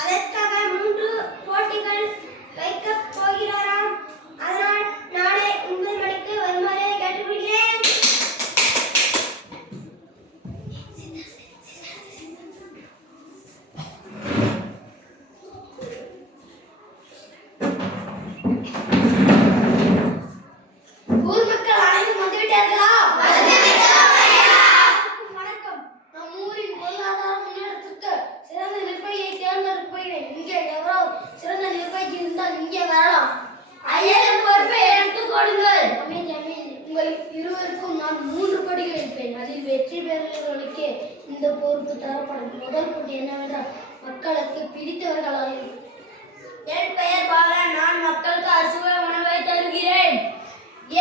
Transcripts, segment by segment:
അതെ நான் மூன்று படிகள் இருப்பேன் அதில் வெற்றி பெறுகிறவர்களுக்கே இந்த பொறுப்பு தரப்படும். முதல் படி என்னவென்றால் மக்களுக்கு பிடித்தவர்களாக என் பெயர் பாலன் நான் மக்களுக்கு அசுவை உணவை தருகிறேன்.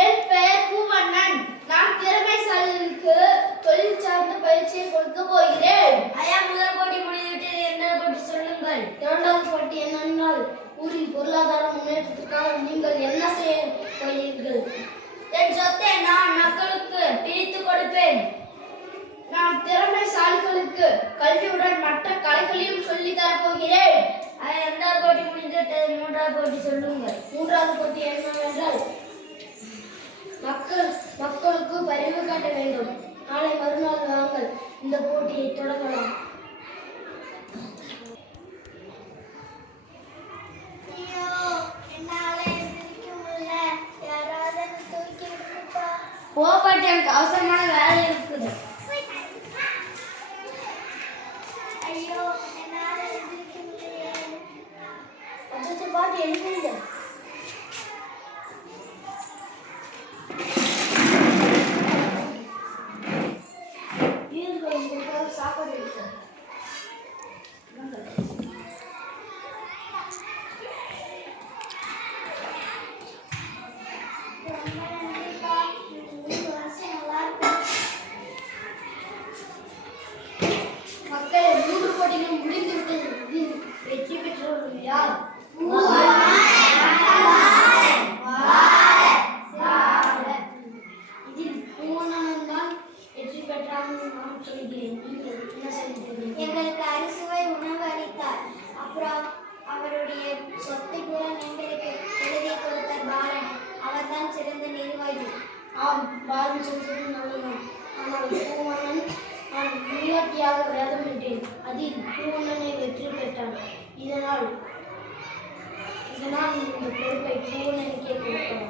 என் பெயர் பூவண்ணன். நான் திறமைசாலிகளுக்கு தொழில் சார்ந்த பயிற்சியை கொடுக்க போகிறேன். ஐயா முதல் போட்டி முடிந்துவிட்டது என்ன போட்டி சொல்லுங்கள். இரண்டாவது போட்டி என்னென்னால் ஊரின் பொருளாதார முன்னேற்றத்திற்காக நீங்கள் என்ன செய்ய போகிறீர்கள்? என்று கொடுப்பேன் நான் திறமைசாலிகளுக்கு கல்வியுடன் மற்ற கலைகளையும் சொல்லி தரப்போகிறேன் இரண்டாவது போட்டி முடிந்துவிட்டது. மூன்றாவது போட்டி சொல்லுங்கள். மூன்றாவது போட்டி என்னவென்றால் மக்கள் மக்களுக்கு பரிவு காட்ட வேண்டும். நாளை மறுநாள் வாங்கள் இந்த போட்டியை தொடங்கலாம். போப்பாட்டி எனக்கு அவசரமான வேலை இருக்குது ஐயோ என்னால எந்திரிக்க முடியல அச்சத்தை பாட்டு எழுதுங்க மூன்று போட்டிகளும் முடிந்து விட்டது இதில் வெற்றி பெற்றவர்கள் யார்? இதில் பூவனன் தான் வெற்றி பெற்றான் நான் சொல்கிறேன். நீங்கள் என்ன சொல்கிறீர்கள் எங்களுக்கு அரிசுவை உணவு அளித்தார். அப்புறம் அவருடைய சொத்தை கூட எங்களுக்கு எழுதி கொடுத்தார் பாலன். அவர்தான் சிறந்த நிர்வாகி. ஆம் பாரதி சொல்வது நல்லதான் ஆனால் பூவனன் விளையாட்டியாக வேதமிட்டேன் அதில் பூவனனை வெற்றி பெற்றான். இதனால் இதனால் இந்த பொறுப்பை பூவனனுக்கே கொடுத்தான்.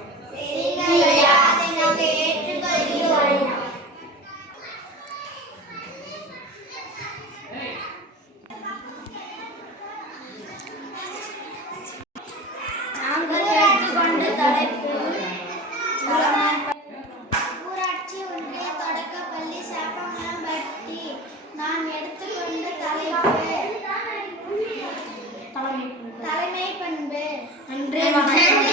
哎